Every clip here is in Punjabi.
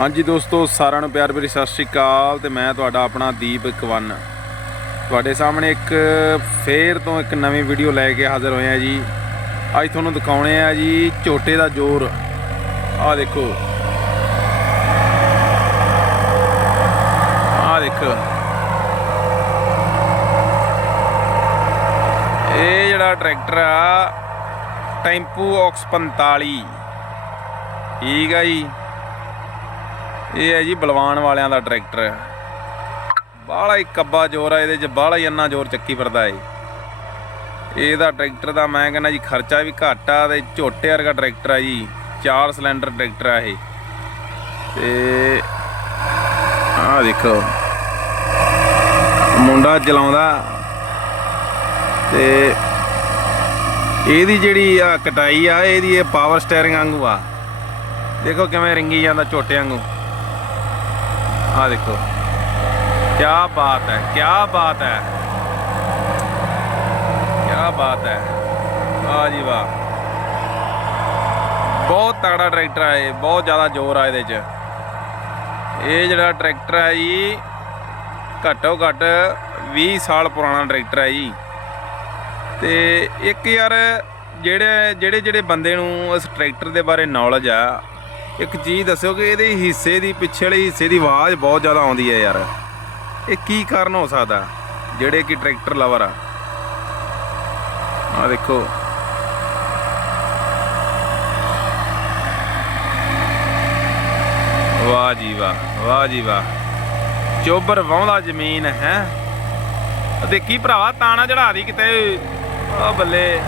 ਹਾਂਜੀ ਦੋਸਤੋ, ਸਾਰਿਆਂ ਨੂੰ ਪਿਆਰ ਭਰੀ ਸਤਿ ਸ਼੍ਰੀ ਅਕਾਲ ਤੇ ਮੈਂ ਤੁਹਾਡਾ ਆਪਣਾ ਦੀਪ ਕਵਨ। ਤੁਹਾਡੇ ਸਾਹਮਣੇ ਇੱਕ ਫੇਰ ਤੋਂ ਇੱਕ ਨਵੀਂ ਵੀਡੀਓ ਲੈ ਕੇ ਹਾਜ਼ਰ ਹੋਏ ਆ ਜੀ। ਅੱਜ ਤੁਹਾਨੂੰ ਦਿਖਾਉਣੇ ਆ ਜੀ ਝੋਟੇ ਦਾ ਜ਼ੋਰ। ਆਹ ਦੇਖੋ। ਆਹ ਦੇਖੋ। ਇਹ ਜਿਹੜਾ ਟਰੈਕਟਰ ਆ, ਟੈਂਪੂ ਆਕਸ 45 ਠੀਕ ਆ ਜੀ। ਇਹ ਹੈ ਜੀ ਬਲਵਾਨ ਵਾਲਿਆਂ ਦਾ ਟਰੈਕਟਰ। ਬਾਹਲਾ ਹੀ ਕੱਬਾ ਜ਼ੋਰ ਆ, ਇਹਦੇ 'ਚ ਬਾਹਲਾ ਹੀ ਇੰਨਾ ਜ਼ੋਰ ਚੱਕੀ ਫਿਰਦਾ ਏ। ਇਹਦਾ ਟਰੈਕਟਰ ਦਾ ਮੈਂ ਕਹਿੰਦਾ ਜੀ ਖਰਚਾ ਵੀ ਘੱਟ ਆ ਤੇ ਝੋਟੇ ਵਰਗਾ ਟਰੈਕਟਰ ਆ ਜੀ, ਚਾਰ ਸਿਲੰਡਰ ਟਰੈਕਟਰ ਆ ਇਹ। ਤੇ ਆਹ ਦੇਖੋ। ਮੁੰਡਾ ਚਲਾਉਂਦਾ। ਤੇ ਇਹਦੀ ਜਿਹੜੀ ਆ ਕਟਾਈ ਆ, ਇਹਦੀ ਇਹ ਪਾਵਰ ਸਟੀਅਰਿੰਗ ਵਾਂਗੂ ਆ। ਦੇਖੋ ਕਿਵੇਂ ਰਿੰਗੀ ਜਾਂਦਾ ਝੋਟੇ ਵਾਂਗੂ। ਆ ਦੇਖੋ। ਕੀ ਬਾਤ ਹੈ ਕੀ ਬਾਤ ਹੈ। ਕੀ ਬਾਤ ਹੈ। ਆ ਜੀ ਵਾਹ। ਬਹੁਤ ਤਗੜਾ ਟਰੈਕਟਰ ਹੈ ਇਹ, ਬਹੁਤ ਜ਼ਿਆਦਾ ਜ਼ੋਰ ਆ ਇਹਦੇ 'ਚ। ਇਹ ਜਿਹੜਾ ਟਰੈਕਟਰ ਹੈ ਜੀ, ਘੱਟੋ ਘੱਟ 20 ਸਾਲ ਪੁਰਾਣਾ ਟਰੈਕਟਰ ਹੈ ਜੀ। ਤੇ ਇੱਕ ਯਾਰ, ਜਿਹੜੇ ਜਿਹੜੇ ਜਿਹੜੇ ਬੰਦੇ ਨੂੰ ਇਸ ਟਰੈਕਟਰ ਦੇ ਬਾਰੇ ਨੌਲੇਜ ਆ ਇੱਕ ਚੀਜ਼ ਦੱਸਿਓ ਕਿ ਇਹਦੇ ਹਿੱਸੇ ਦੀ, ਪਿੱਛੇ ਵਾਲੇ ਹਿੱਸੇ ਦੀ ਆਵਾਜ਼ ਬਹੁਤ ਜ਼ਿਆਦਾ ਆਉਂਦੀ ਹੈ ਯਾਰ। ਇਹ ਕੀ ਕਾਰਨ ਹੋ ਸਕਦਾ? ਜਿਹੜੇ ਕਿ ਟਰੈਕਟਰ ਲਵਰ ਆ। ਆ ਦੇਖੋ। ਵਾਹ ਜੀ ਵਾਹ ਵਾਹ ਜੀ ਵਾਹ। ਚੋਬਰ ਵਾਉਂਦਾ ਜ਼ਮੀਨ ਹੈ। ਦੇਖੀ ਭਰਾਵਾ ਤਾਣਾ ਚੜਾ ਦੀ ਕਿਤੇ। ਆ ਬੱਲੇ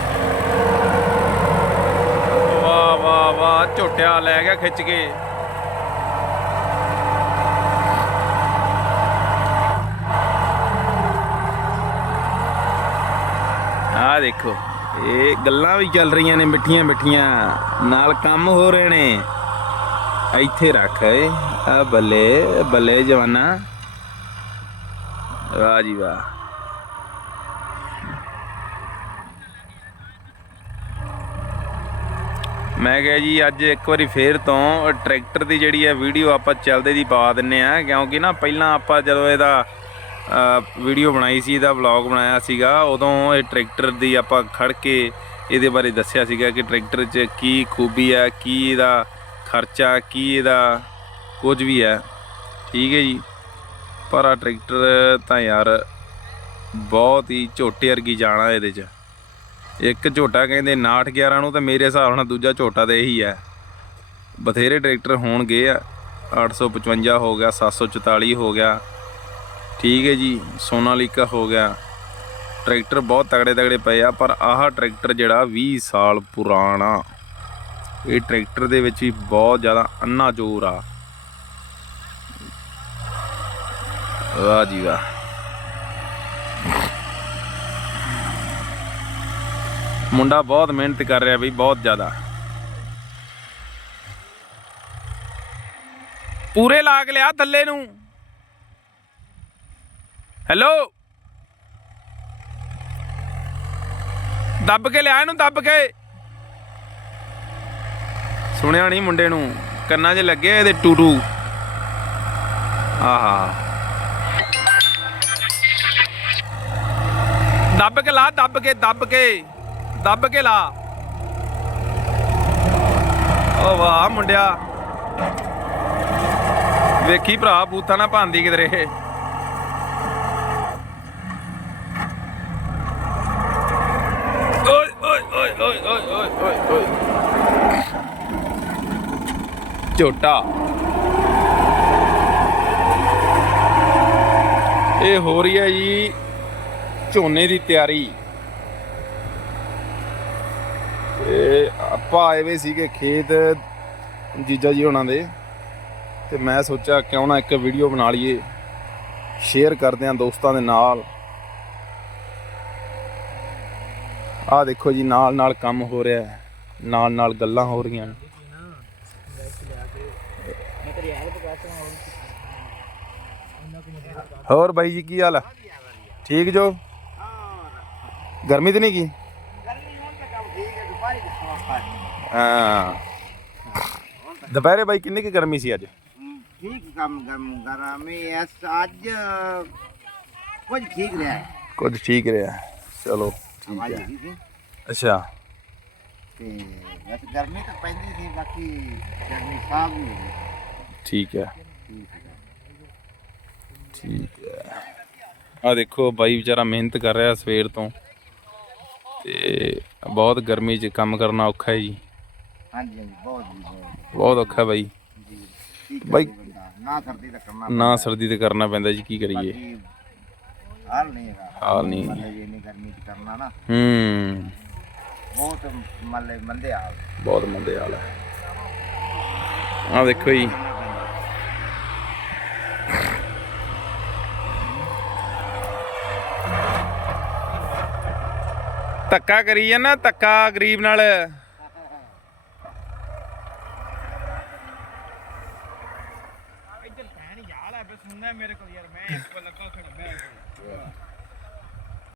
ਵਾਹ ਵਾਹ ਝੋਟਿਆ ਲੈ ਗਿਆ ਖਿੱਚ ਕੇ। ਆ ਦੇਖੋ, ਇਹ ਗੱਲਾਂ ਵੀ ਚੱਲ ਰਹੀਆਂ ਨੇ ਮਿੱਠੀਆਂ ਮਿੱਠੀਆਂ, ਨਾਲ ਕੰਮ ਹੋ ਰਹੇ ਨੇ। ਇੱਥੇ ਰੱਖ ਆ ਬੱਲੇ ਬੱਲੇ ਜਵਾਨਾ। ਵਾਹ ਜੀ ਵਾਹ। ਮੈਂ ਕਿਹਾ ਜੀ, ਅੱਜ ਇੱਕ ਵਾਰੀ ਫੇਰ ਤੋਂ ਟਰੈਕਟਰ ਦੀ ਜਿਹੜੀ ਹੈ ਵੀਡੀਓ ਆਪਾਂ ਚੱਲਦੇ ਦੀ ਪਾ ਦਿੰਨੇ ਆ, ਕਿਉਂਕਿ ਨਾ ਪਹਿਲਾਂ ਆਪਾਂ ਜਦੋਂ ਇਹਦਾ ਵੀਡੀਓ ਬਣਾਈ ਸੀ, ਇਹਦਾ ਵਲੌਗ ਬਣਾਇਆ ਸੀਗਾ, ਉਦੋਂ ਇਹ ਟਰੈਕਟਰ ਦੀ ਆਪਾਂ ਖੜ ਕੇ ਇਹਦੇ ਬਾਰੇ ਦੱਸਿਆ ਸੀਗਾ ਕਿ ਟਰੈਕਟਰ 'ਚ ਕੀ ਖੂਬੀ ਹੈ, ਕੀ ਇਹਦਾ ਖਰਚਾ, ਕੀ ਇਹਦਾ ਕੁਝ ਵੀ ਹੈ। ਠੀਕ ਹੈ ਜੀ। ਪਰ ਆ ਟਰੈਕਟਰ ਤਾਂ ਯਾਰ ਬਹੁਤ ਹੀ ਝੋਟੇ ਵਰਗੀ ਜਾਣਾ ਇਹਦੇ 'ਚ। ਇੱਕ ਝੋਟਾ ਕਹਿੰਦੇ 911 ਨੂੰ ਤਾਂ ਮੇਰੇ ਹਿਸਾਬ ਨਾਲ ਦੂਜਾ ਝੋਟਾ ਤਾਂ ਇਹੀ ਹੈ। ਬਥੇਰੇ ਟਰੈਕਟਰ ਹੋਣਗੇ ਆ। 855 ਹੋ ਗਿਆ 744 ਹੋ ਗਿਆ। ਠੀਕ ਹੈ ਜੀ, ਸੋਨਾਲੀਕਾ ਹੋ ਗਿਆ। ਟਰੈਕਟਰ ਬਹੁਤ ਤਗੜੇ ਤਗੜੇ ਪਏ ਆ, ਪਰ ਆਹ ਟਰੈਕਟਰ ਜਿਹੜਾ 20 ਸਾਲ ਪੁਰਾਣਾ, ਇਹ ਟਰੈਕਟਰ ਦੇ ਵਿੱਚ ਵੀ ਬਹੁਤ ਜ਼ਿਆਦਾ ਅੰਨਾ ਜ਼ੋਰ ਆ। ਵਾਹ ਜੀ ਵਾਹ। ਮੁੰਡਾ ਬਹੁਤ ਮਿਹਨਤ ਕਰ ਰਿਹਾ ਬਈ, ਬਹੁਤ ਜ਼ਿਆਦਾ। ਪੂਰੇ ਲਾਗ ਲਿਆ ਥੱਲੇ ਨੂੰ। ਹੈਲੋ ਦੱਬ ਕੇ ਲਿਆ ਇਹਨੂੰ, ਦੱਬ ਕੇ। ਸੁਣਿਆ ਨਹੀਂ ਮੁੰਡੇ ਨੂੰ, ਕੰਨਾਂ 'ਚ ਲੱਗੇ ਇਹਦੇ ਟੂਟੂ। ਆਹਾ। ਦੱਬ ਕੇ ਲਾ, ਦੱਬ ਕੇ ਦੱਬ ਕੇ। ਦੱਬ ਕੇ ਲਾ। ਓ ਵਾਹ, ਮੁੰਡਿਆ। ਵੇਖੀ ਭਰਾ ਬੂਤਾ ਨਾ ਭਾਂਦੀ ਕਿਧਰੇ। ਝੋਟਾ। ਇਹ ਹੋ ਰਹੀ ਹੈ ਜੀ ਝੋਨੇ ਦੀ ਤਿਆਰੀ। ਤੇ ਆਪਾਂ ਆਏ ਵੇ ਸੀਗੇ ਖੇਤ ਜੀਜਾ ਜੀ ਉਹਨਾਂ ਦੇ। ਤੇ ਮੈਂ ਸੋਚਿਆ ਕਿਉਂ ਨਾ ਇੱਕ ਵੀਡੀਓ ਬਣਾ ਲਈਏ ਸ਼ੇਅਰ ਕਰਦੇ ਆਂ ਦੋਸਤਾਂ ਦੇ ਨਾਲ। ਆਹ ਦੇਖੋ ਜੀ ਨਾਲ ਨਾਲ ਕੰਮ ਹੋ ਰਿਹਾ ਹੈ ਨਾਲ ਨਾਲ ਗੱਲਾਂ ਹੋ ਰਹੀਆਂ ਨੇ। ਹੋਰ ਬਾਈ ਜੀ, ਕੀ ਹਾਲ ਆ? ਠੀਕ ਜੋ? ਗਰਮੀ ਤੇ ਨਹੀਂ ਕੀ? ਹਾਂ। ਦੁਪਹਿਰੇ ਬਾਈ ਕਿੰਨੀ ਕੁ ਗਰਮੀ ਸੀ ਅੱਜ? ਠੀਕ ਕੰਮ ਗਰਮ ਗਰਮੀ ਐਸ ਅੱਜ ਕੁਝ ਠੀਕ ਰਿਹਾ। ਹੈ। ਕੁਝ ਠੀਕ ਰਿਹਾ। ਚਲੋ ਠੀਕ ਹੈ। ਸੀ ਅੱਛਾ। ਤੇ ਵੈਸੇ ਗਰਮੀ ਤਾਂ ਪੈਂਦੀ ਸੀ ਬਾਕੀ ਗਰਮੀ ਸਾਹ ਵੀ ਹੋ ਗਈ ਠੀਕ ਹੈ। ਠੀਕ ਹੈ। ਠੀਕ ਹੈ। ਆ ਦੇਖੋ ਬਾਈ ਵਿਚਾਰਾ ਮਿਹਨਤ ਕਰ ਰਿਹਾ ਸਵੇਰ ਤੋਂ। ਤੇ ਬਹੁਤ ਗਰਮੀ 'ਚ ਕੰਮ ਕਰਨਾ ਔਖਾ ਹੈ ਜੀ। ਹਾਂਜੀ ਹਾਂਜੀ ਬਹੁਤ ਜੀ ਬਹੁਤ। ਬਹੁਤ ਔਖਾ ਬਾਈ। ਜੀ ਕੀ ਬਾਈ- ਬੰਦਾ? ਨਾ ਸਰਦੀ ਤਾਂ ਕਰਨਾ ਨਾ ਸਰਦੀ ਤੇ ਕਰਨਾ ਪੈਂਦਾ ਜੀ ਕੀ ਕਰੀਏ? ਬਾਕੀ ਹਾਲ ਨਹੀਂ ਹੈਗਾ। ਹਾਲ ਨਹੀਂ। ਮਤਲਬ ਗਰਮੀ ਚ ਕਰਨਾ ਨਾ। ਹੂੰ। ਬਹੁਤ ਮੱਲੇ ਮੰਦੇ ਹਾਲ। ਬਹੁਤ ਮੰਦੇ ਹਾਲ ਹੈ। ਆ ਦੇਖੋ ਜੀ। ਧੱਕਾ ਕਰੀ ਜਾਂਦਾ ਧੱਕਾ ਗਰੀਬ ਨਾਲ। ਆਉਂਦਾ ਮੇਰੇ ਕੋਲ ਯਾਰ ਮੈਂ ਇੱਕ ਲੱਗਾ ਖੜਾ ਮੈਂ